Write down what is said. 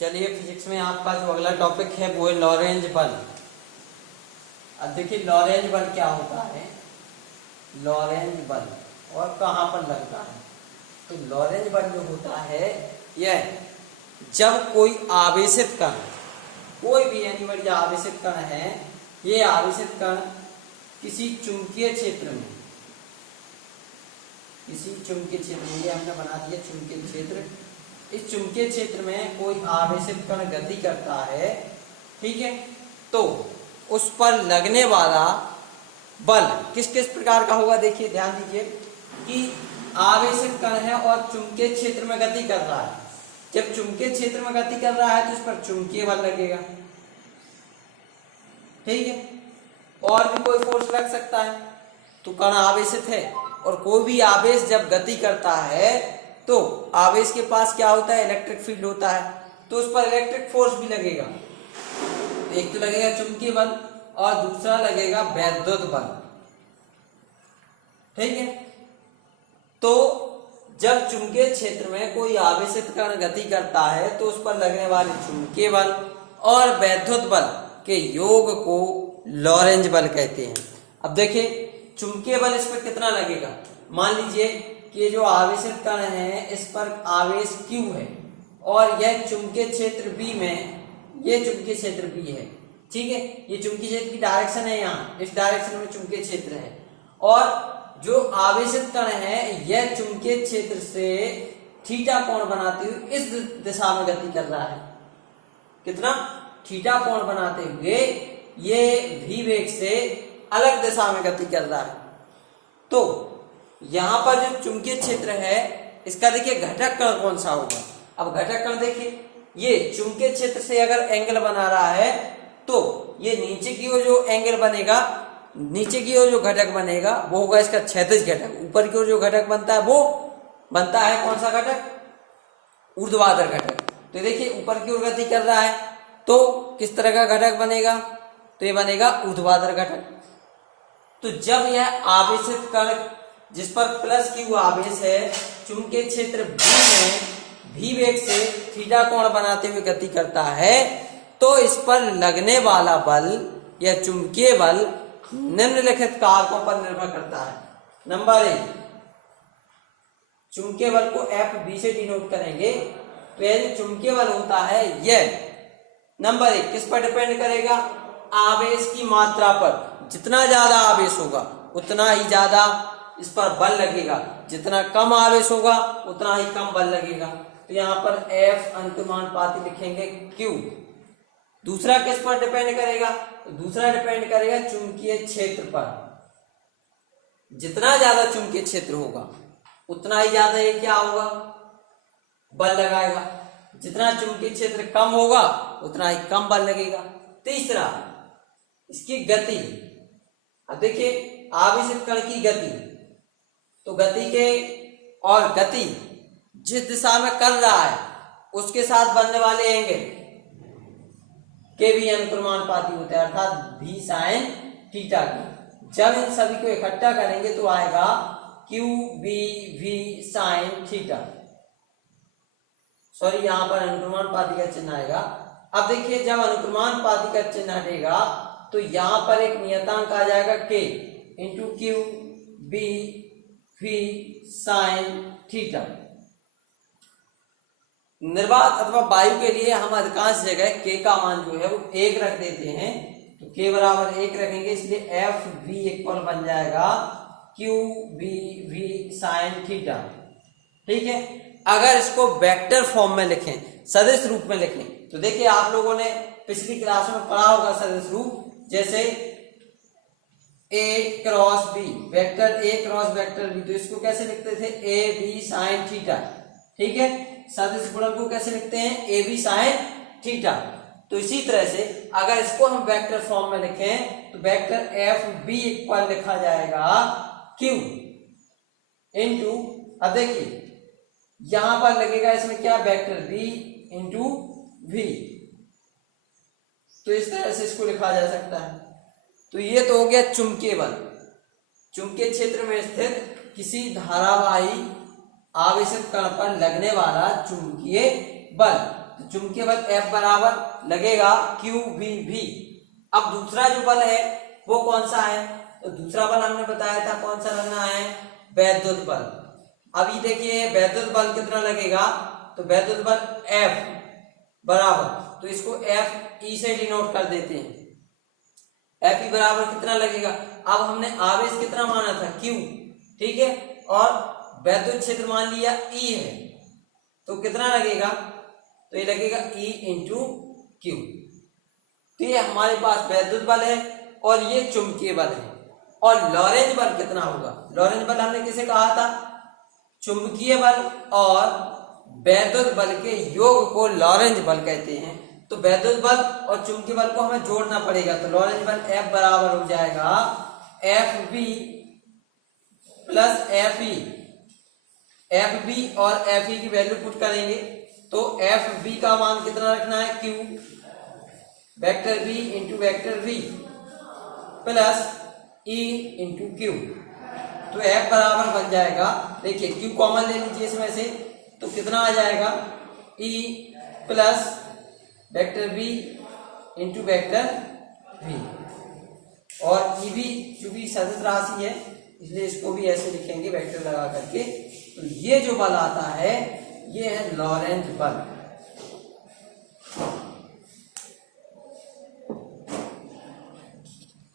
चलिए फिजिक्स में आपका जो अगला टॉपिक है वो है लॉरेंज बल। अब देखिए लॉरेंज बल क्या होता है, लॉरेंज बल और कहाँ पर लगता है। तो लॉरेंज बल जो होता है यह जब कोई आवेशित कण, कोई भी एनिमल या आवेशित कण है, ये आवेशित कण किसी चुंबकीय क्षेत्र में, किसी चुंबकीय क्षेत्र में, ये हमने बना दिया चुंबकीय क्षेत्र, इस चुंबकीय क्षेत्र में कोई आवेशित कण गति करता है, ठीक है। तो उस पर लगने वाला बल किस किस प्रकार का होगा, देखिए ध्यान दीजिए कि आवेशित कण है और चुंबकीय क्षेत्र में गति कर रहा है। जब चुंबकीय क्षेत्र में गति कर रहा है तो उस पर चुंबकीय बल लगेगा, ठीक है। और भी कोई फोर्स लग सकता है, तो कण आवेशित है और कोई भी आवेश जब गति करता है तो आवेश के पास क्या होता है, इलेक्ट्रिक फील्ड होता है, तो उस पर इलेक्ट्रिक फोर्स भी लगेगा। एक तो लगेगा चुंबकीय बल और दूसरा लगेगा वैद्युत बल, ठीक है। तो जब चुंबकीय क्षेत्र में कोई आवेशित कण गति करता है तो उस पर लगने वाले चुंबकीय बल और वैद्युत बल के योग को लॉरेंज बल कहते हैं। अब देखिए चुंबकीय बल इस पर कितना लगेगा, मान लीजिए कि जो आवेशित कण है इस पर आवेश Q है और यह चुंबकीय क्षेत्र B में, ये चुंबकीय क्षेत्र B है, ठीक है। ये चुंबकीय क्षेत्र की डायरेक्शन है, यहाँ इस डायरेक्शन में चुंबकीय क्षेत्र है और जो आवेशित कण है यह चुंबकीय क्षेत्र से थीटा कोण बनाते हुए इस दिशा में गति कर रहा है। कितना, थीटा कोण बनाते हुए ये v वेग से अलग दिशा में गति कर रहा है। तो यहां पर जो चुंबकीय क्षेत्र है इसका देखिए घटक कण कौन सा होगा। अब घटक कण देखिए, ये चुंबकीय क्षेत्र से अगर एंगल बना रहा है तो ये नीचे की ओर जो एंगल बनेगा, नीचे की ओर जो घटक बनेगा वो होगा इसका क्षैतिज घटक। ऊपर की ओर जो घटक बनता है वो बनता है कौन सा घटक, ऊर्ध्वाधर घटक। तो देखिए ऊपर की ओर गति कर रहा है तो किस तरह का घटक बनेगा, तो ये बनेगा ऊर्ध्वाधर घटक। तो जब यह आवेशित कण जिस पर प्लस Q आवेश है चुंबकीय क्षेत्र B में v वेग से थीटा कोण बनाते हुए गति करता है तो इस पर लगने वाला बल या चुंबकीय बल निम्नलिखित कारकों पर निर्भर करता है। नंबर 1, चुंबकीय बल को FB से डिनोट करेंगे तो यह चुंबकीय बल होता है यह नंबर 1 किस पर डिपेंड करेगा, आवेश की मात्रा पर। जितना ज्यादा आवेश होगा उतना ही ज्यादा इस पर बल लगेगा, जितना कम आवेश होगा उतना ही कम बल लगेगा। तो यहाँ पर F अनुपाती लिखेंगे Q। दूसरा किस पर डिपेंड करेगा, तो दूसरा डिपेंड करेगा चुंबकीय क्षेत्र पर। जितना ज्यादा चुंबकीय क्षेत्र होगा उतना ही ज्यादा ये क्या होगा, बल लगाएगा। जितना चुंबकीय क्षेत्र कम होगा उतना ही कम बल लगेगा। तीसरा इसकी गति। अब देखिए आवेशित कण की गति, तो गति के और गति जिस दिशा में कर रहा है उसके साथ बनने वाले एंगल के भी अनुक्रमानुपाती होते हैं, अर्थात v sin थीटा की। जब इन सभी को इकट्ठा करेंगे तो आएगा QBV sin थीटा। सॉरी यहाँ पर अनुक्रमानुपाती का चिन्ह आएगा। अब देखिए जब अनुक्रमानुपाती का चिन्ह हटेगा तो यहाँ पर एक नियतांक आ जाएगा K into QBV sin theta. निर्वात अथवा वायु के लिए हम अधिकांश जगह K का मान जो है वो 1 रख देते हैं, तो K बराबर 1 रखेंगे, इसलिए FV इक्वल बन जाएगा QBV sin थीटा, ठीक है। अगर इसको वेक्टर फॉर्म में लिखें, सदिश रूप में लिखें, तो देखिए आप लोगों ने पिछली क्लास में पढ़ा होगा सदिश रूप, जैसे A cross B, vector A cross vector B, तो इसको कैसे लिखते थे, AB sin थीटा, ठीक है। सदिश गुणन को कैसे लिखते हैं, AB sin थीटा। तो इसी तरह से अगर इसको हम वेक्टर फॉर्म में लिखें तो वेक्टर FB इक्वल लिखा जाएगा Q इंटू, अब देखिए यहां पर लगेगा इसमें क्या, वेक्टर B इंटू V। तो इस तरह से इसको लिखा जा सकता है। तो ये तो हो गया चुंबकीय बल, चुंबकीय क्षेत्र में स्थित किसी धारावाही आवेशित कण पर लगने वाला चुंबकीय बल। तो चुंबकीय बल F बराबर लगेगा QBV। अब दूसरा जो बल है वो कौन सा है, तो दूसरा बल हमने बताया था कौन सा लगना है, वैद्युत बल। अब ये देखिए वैद्युत बल कितना लगेगा, तो वैद्युत बल F बराबर, तो इसको FE से डिनोट कर देते हैं। FE बराबर कितना लगेगा, अब हमने आवेश कितना माना था Q, ठीक है, और वैद्युत क्षेत्र मान लिया E है, तो कितना लगेगा, तो ये लगेगा E इंटू Q। तो ये हमारे पास वैद्युत बल है और ये चुंबकीय बल है। और लॉरेंज बल कितना होगा, लॉरेंज बल हमने किसे कहा था, चुंबकीय बल और वैद्युत बल के योग को लॉरेंज बल कहते हैं। तो वैद्युत बल और चुंबकीय बल को हमें जोड़ना पड़ेगा, तो लॉरेंज बल F बराबर हो जाएगा FB प्लस FE। FB और FE की वैल्यू पुट करेंगे तो FB का मान कितना रखना है, Q vector B into vector V plus E into Q। तो F बराबर बन जाएगा, देखिए Q कॉमन ले लीजिए इसमें से, तो कितना आ जाएगा, E plus vector B into vector V। और E भी चूंकि सदिश राशि है इसलिए इसको भी ऐसे लिखेंगे वेक्टर लगा करके। तो ये जो बल आता है ये है लॉरेंज बल।